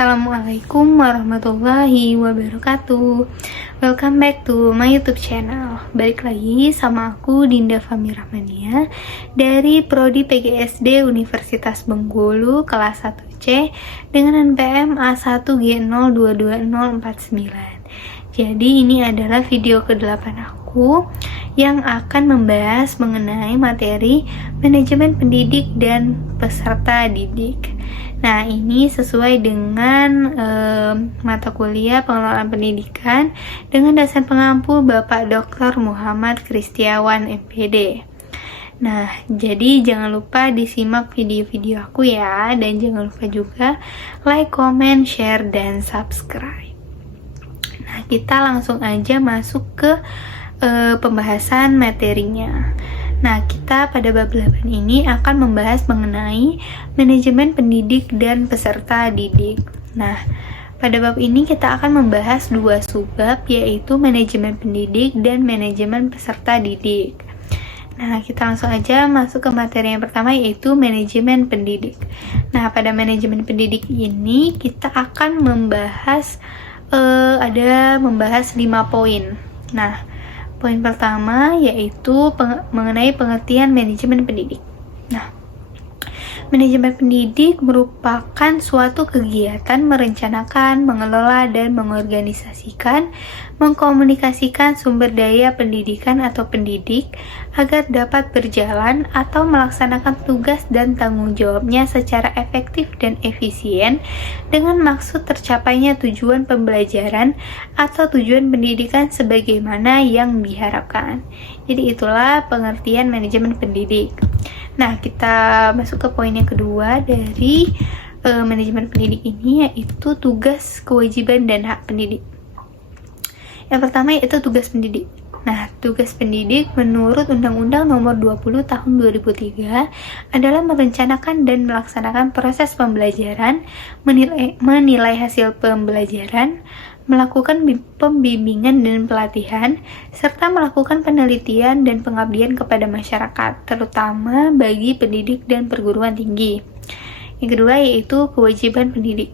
Assalamualaikum warahmatullahi wabarakatuh. Welcome back to my YouTube channel. Balik lagi sama aku Dinda Fahmi Rahmania dari Prodi PGSD Universitas Bengkulu kelas 1C dengan NPM A1G022049. Jadi ini adalah video ke-8 aku yang akan membahas mengenai materi manajemen pendidik dan peserta didik. Nah, ini sesuai dengan mata kuliah pengelolaan pendidikan dengan dosen pengampu Bapak Dr. Muhammad Kristiawan MPD. Nah, jadi jangan lupa disimak video-video aku ya, dan jangan lupa juga like, comment, share, dan subscribe. Nah, kita langsung aja masuk ke pembahasan materinya. Nah, kita pada bab 8 ini akan membahas mengenai manajemen pendidik dan peserta didik. Nah, pada bab ini kita akan membahas dua subbab, yaitu manajemen pendidik dan manajemen peserta didik. Nah, kita langsung aja masuk ke materi yang pertama, yaitu manajemen pendidik. Nah, pada manajemen pendidik ini kita akan membahas 5 poin. Nah, poin pertama yaitu mengenai pengertian manajemen pendidik. Nah, manajemen pendidik merupakan suatu kegiatan merencanakan, mengelola, dan mengorganisasikan, mengkomunikasikan sumber daya pendidikan atau pendidik agar dapat berjalan atau melaksanakan tugas dan tanggung jawabnya secara efektif dan efisien dengan maksud tercapainya tujuan pembelajaran atau tujuan pendidikan sebagaimana yang diharapkan. Jadi itulah pengertian manajemen pendidik. Nah, kita masuk ke poin yang kedua dari manajemen pendidik ini, yaitu tugas, kewajiban, dan hak pendidik. Yang pertama yaitu tugas pendidik. Nah, tugas pendidik menurut Undang-Undang Nomor 20 Tahun 2003 adalah merencanakan dan melaksanakan proses pembelajaran, menilai hasil pembelajaran, melakukan pembimbingan dan pelatihan, serta melakukan penelitian dan pengabdian kepada masyarakat, terutama bagi pendidik dan perguruan tinggi. Yang kedua yaitu kewajiban pendidik.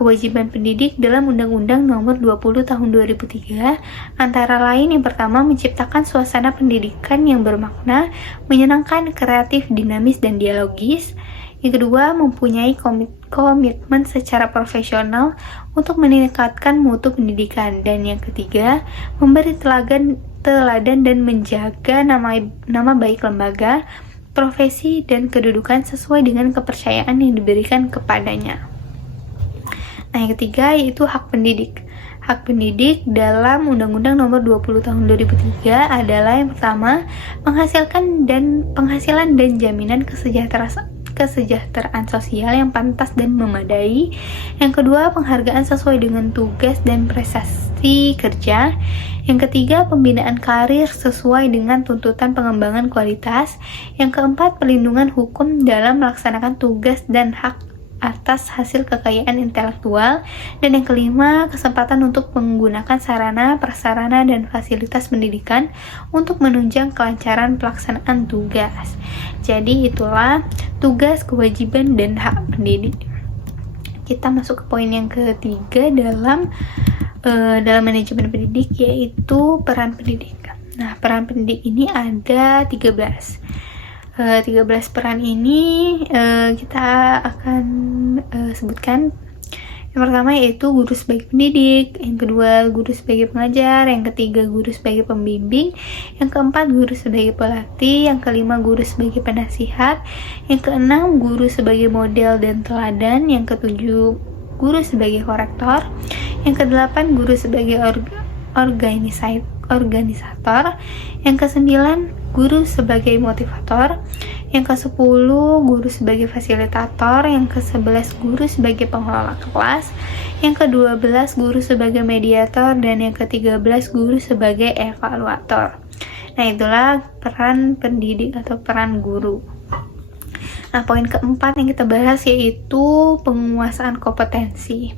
Kewajiban pendidik dalam Undang-Undang Nomor 20 Tahun 2003 antara lain yang pertama menciptakan suasana pendidikan yang bermakna, menyenangkan, kreatif, dinamis, dan dialogis. Yang kedua, mempunyai komitmen secara profesional untuk meningkatkan mutu pendidikan. Dan yang ketiga, memberi teladan dan menjaga nama baik lembaga, profesi, dan kedudukan sesuai dengan kepercayaan yang diberikan kepadanya. Nah, yang ketiga yaitu hak pendidik. Hak pendidik dalam Undang-Undang Nomor 20 Tahun 2003 adalah yang pertama, penghasilan dan jaminan kesejahteraan sosial yang pantas dan memadai. Yang kedua, penghargaan sesuai dengan tugas dan prestasi kerja. Yang ketiga, pembinaan karir sesuai dengan tuntutan pengembangan kualitas. Yang keempat, perlindungan hukum dalam melaksanakan tugas dan hak atas hasil kekayaan intelektual. Dan yang kelima, kesempatan untuk menggunakan sarana, prasarana, dan fasilitas pendidikan untuk menunjang kelancaran pelaksanaan tugas. Jadi itulah tugas, kewajiban, dan hak pendidik. Kita masuk ke poin yang ketiga dalam manajemen pendidik, yaitu peran pendidik. Nah, peran pendidik ini ada 13 peran ini kita akan sebutkan. Yang pertama yaitu guru sebagai pendidik, yang kedua guru sebagai pengajar, yang ketiga guru sebagai pembimbing, yang keempat guru sebagai pelatih, yang kelima guru sebagai penasihat, yang keenam guru sebagai model dan teladan, yang ketujuh guru sebagai korektor, yang kedelapan guru sebagai organisator, yang kesembilan guru sebagai motivator, yang ke-10 guru sebagai fasilitator, yang ke-11 guru sebagai pengelola kelas, yang ke-12 guru sebagai mediator, dan yang ke-13 guru sebagai evaluator. Nah, itulah peran pendidik atau peran guru. Nah, poin keempat yang kita bahas yaitu penguasaan kompetensi.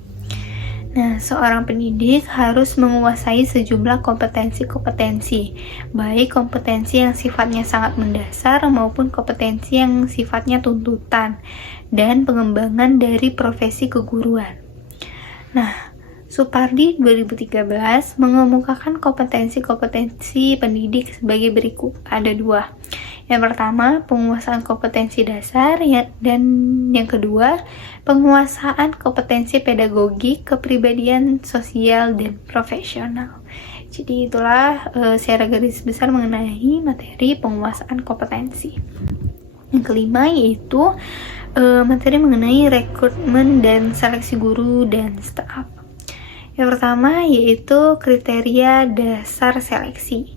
Nah, seorang pendidik harus menguasai sejumlah kompetensi-kompetensi, baik kompetensi yang sifatnya sangat mendasar maupun kompetensi yang sifatnya tuntutan dan pengembangan dari profesi keguruan. Nah, Supardi 2013 mengemukakan kompetensi-kompetensi pendidik sebagai berikut. Ada 2. Yang pertama, penguasaan kompetensi dasar, dan yang kedua, penguasaan kompetensi pedagogik, kepribadian sosial, dan profesional. Jadi itulah secara garis besar mengenai materi penguasaan kompetensi. Yang kelima yaitu materi mengenai rekrutmen dan seleksi guru dan staf. Yang pertama yaitu kriteria dasar seleksi.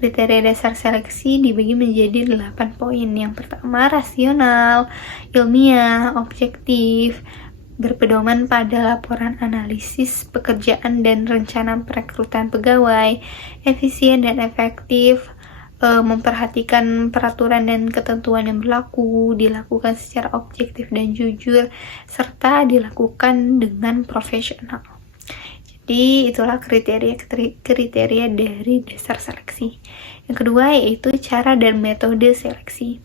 Kriteria dasar seleksi dibagi menjadi 8 poin. Yang pertama, rasional, ilmiah, objektif, berpedoman pada laporan analisis pekerjaan dan rencana perekrutan pegawai, efisien dan efektif, memperhatikan peraturan dan ketentuan yang berlaku, dilakukan secara objektif dan jujur, serta dilakukan dengan profesional. Jadi itulah kriteria dari dasar seleksi. Yang kedua yaitu cara dan metode seleksi.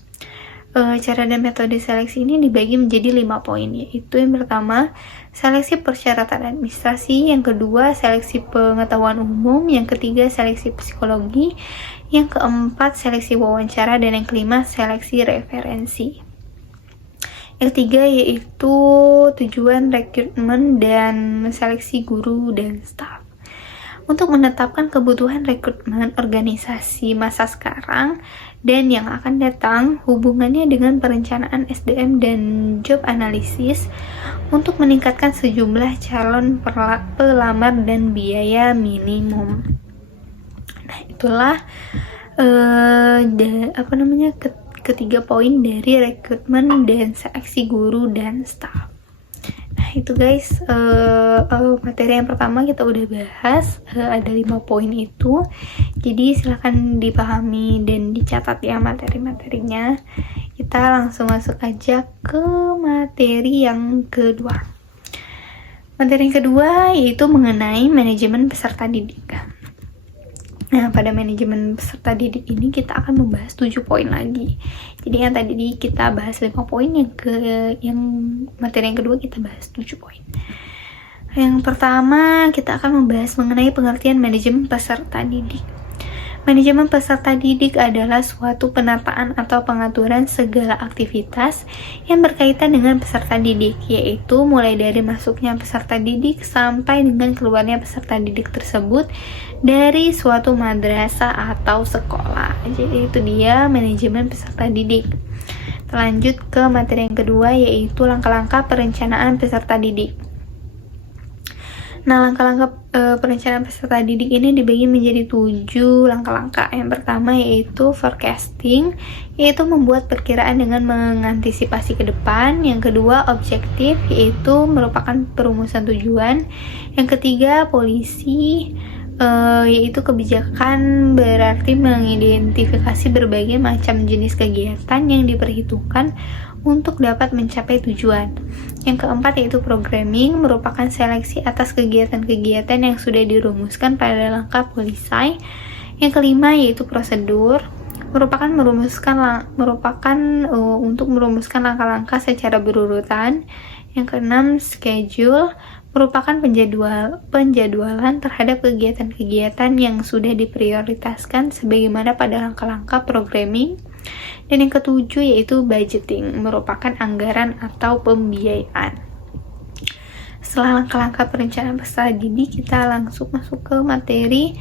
Cara dan metode seleksi ini dibagi menjadi 5 poin, yaitu yang pertama, seleksi persyaratan administrasi, yang kedua, seleksi pengetahuan umum, yang ketiga, seleksi psikologi, yang keempat, seleksi wawancara, dan yang kelima, seleksi referensi. Yang ketiga yaitu tujuan rekrutmen dan seleksi guru dan staf. Untuk menetapkan kebutuhan rekrutmen organisasi masa sekarang dan yang akan datang, hubungannya dengan perencanaan SDM dan job analisis untuk meningkatkan sejumlah calon pelamar dan biaya minimum. Nah, itulah ketiga poin dari rekrutmen dan seleksi guru dan staf. Nah itu guys, materi yang pertama kita udah bahas, ada 5 poin itu. Jadi silahkan dipahami dan dicatat ya materi-materinya. Kita langsung masuk aja ke materi yang kedua. Materi yang kedua yaitu mengenai manajemen peserta didik. Nah, pada manajemen peserta didik ini kita akan membahas 7 poin lagi. Jadi yang tadi kita bahas 5 poin, yang materi yang kedua kita bahas 7 poin. Yang pertama, kita akan membahas mengenai pengertian manajemen peserta didik. Manajemen peserta didik adalah suatu penataan atau pengaturan segala aktivitas yang berkaitan dengan peserta didik, yaitu mulai dari masuknya peserta didik sampai dengan keluarnya peserta didik tersebut dari suatu madrasah atau sekolah. Jadi itu dia manajemen peserta didik. Lanjut ke materi yang kedua yaitu langkah-langkah perencanaan peserta didik. Nah, langkah-langkah perencanaan peserta didik ini dibagi menjadi 7 langkah-langkah. Yang pertama yaitu forecasting, yaitu membuat perkiraan dengan mengantisipasi ke depan. Yang kedua objektif, yaitu merupakan perumusan tujuan. Yang ketiga polisi, yaitu kebijakan, berarti mengidentifikasi berbagai macam jenis kegiatan yang diperhitungkan untuk dapat mencapai tujuan. Yang keempat yaitu programming, merupakan seleksi atas kegiatan-kegiatan yang sudah dirumuskan pada langkah pelisai. Yang kelima yaitu prosedur, merupakan untuk merumuskan langkah-langkah secara berurutan. Yang keenam schedule, merupakan penjadwalan terhadap kegiatan-kegiatan yang sudah diprioritaskan sebagaimana pada langkah-langkah programming. Dan yang ketujuh yaitu budgeting, merupakan anggaran atau pembiayaan. Setelah langkah-langkah perencanaan peserta didik, kita langsung masuk ke materi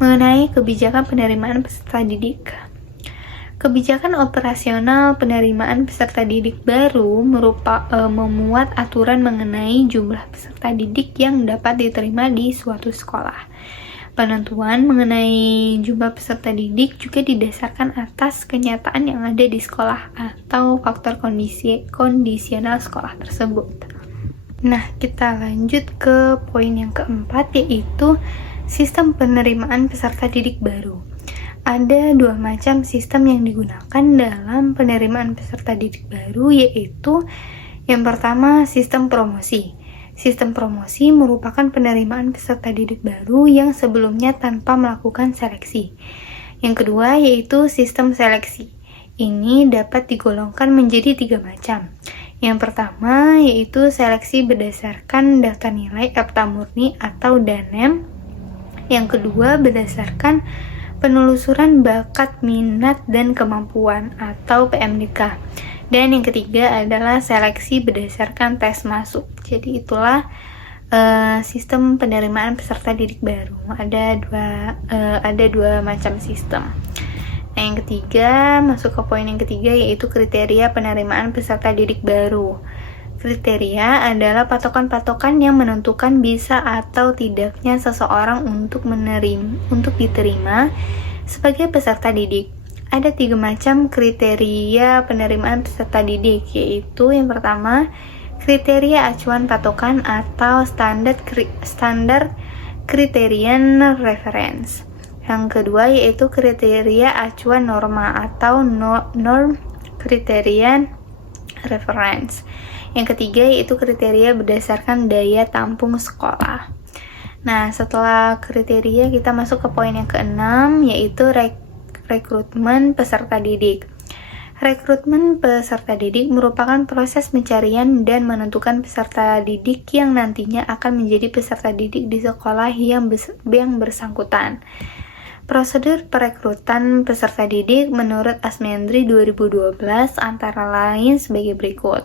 mengenai kebijakan penerimaan peserta didik. Kebijakan operasional penerimaan peserta didik baru memuat aturan mengenai jumlah peserta didik yang dapat diterima di suatu sekolah. Penentuan mengenai jumlah peserta didik juga didasarkan atas kenyataan yang ada di sekolah atau faktor kondisional sekolah tersebut. Nah, kita lanjut ke poin yang keempat yaitu sistem penerimaan peserta didik baru. Ada 2 macam sistem yang digunakan dalam penerimaan peserta didik baru, yaitu yang pertama sistem promosi. Sistem promosi merupakan penerimaan peserta didik baru yang sebelumnya tanpa melakukan seleksi. Yang kedua yaitu sistem seleksi. Ini dapat digolongkan menjadi 3 macam. Yang pertama yaitu seleksi berdasarkan daftar nilai EPTA murni atau DANEM. Yang kedua berdasarkan penelusuran bakat, minat, dan kemampuan atau PMDK. Dan yang ketiga adalah seleksi berdasarkan tes masuk. Jadi itulah sistem penerimaan peserta didik baru. Ada dua macam sistem. Nah, yang ketiga, masuk ke poin yang ketiga yaitu kriteria penerimaan peserta didik baru. Kriteria adalah patokan-patokan yang menentukan bisa atau tidaknya seseorang untuk diterima sebagai peserta didik. Ada 3 macam kriteria penerimaan peserta didik, yaitu yang pertama, kriteria acuan patokan atau standar criterion reference. Yang kedua yaitu kriteria acuan norma atau norm criterion reference. Yang ketiga yaitu kriteria berdasarkan daya tampung sekolah. Nah, setelah kriteria kita masuk ke poin yang keenam yaitu rekrutmen peserta didik. Rekrutmen peserta didik merupakan proses pencarian dan menentukan peserta didik yang nantinya akan menjadi peserta didik di sekolah yang bersangkutan. Prosedur perekrutan peserta didik menurut Asmendri 2012 antara lain sebagai berikut.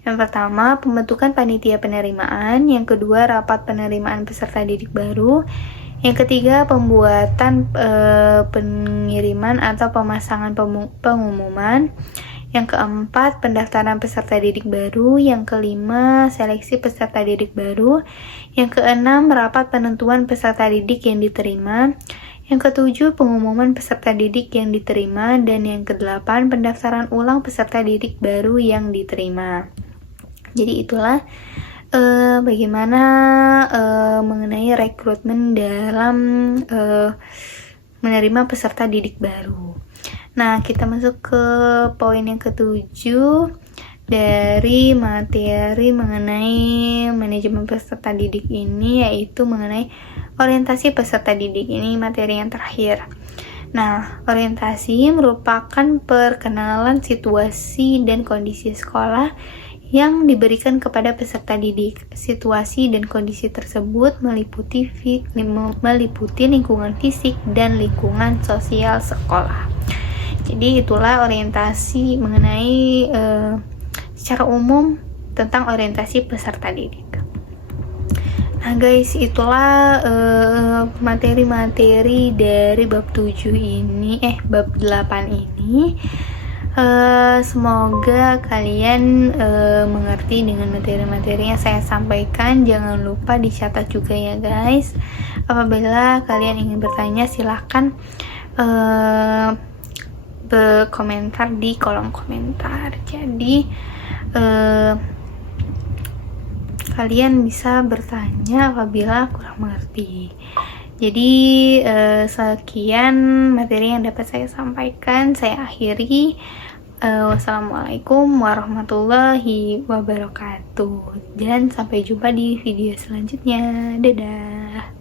Yang pertama, pembentukan panitia penerimaan. Yang kedua, rapat penerimaan peserta didik baru. Yang ketiga, pembuatan pengiriman atau pemasangan pengumuman. Yang keempat, pendaftaran peserta didik baru. Yang kelima, seleksi peserta didik baru. Yang keenam, rapat penentuan peserta didik yang diterima. Yang ketujuh, pengumuman peserta didik yang diterima. Dan yang kedelapan, pendaftaran ulang peserta didik baru yang diterima. Jadi itulah bagaimana mengenai rekrutmen dalam menerima peserta didik baru. Nah, kita masuk ke poin yang ketujuh dari materi mengenai manajemen peserta didik ini, yaitu mengenai orientasi peserta didik. Ini materi yang terakhir. Nah, orientasi merupakan perkenalan situasi dan kondisi sekolah yang diberikan kepada peserta didik. Situasi dan kondisi tersebut meliputi lingkungan fisik dan lingkungan sosial sekolah. Jadi itulah orientasi mengenai secara umum tentang orientasi peserta didik. Nah guys, itulah materi-materi dari bab 8 ini. Semoga kalian mengerti dengan materi-materi yang saya sampaikan. Jangan lupa dicatat juga ya guys. Apabila kalian ingin bertanya, silahkan berkomentar di kolom komentar. Jadi kalian bisa bertanya apabila kurang mengerti. Jadi sekian materi yang dapat saya sampaikan. Saya akhiri. Wassalamualaikum warahmatullahi wabarakatuh. Dan sampai jumpa di video selanjutnya. Dadah.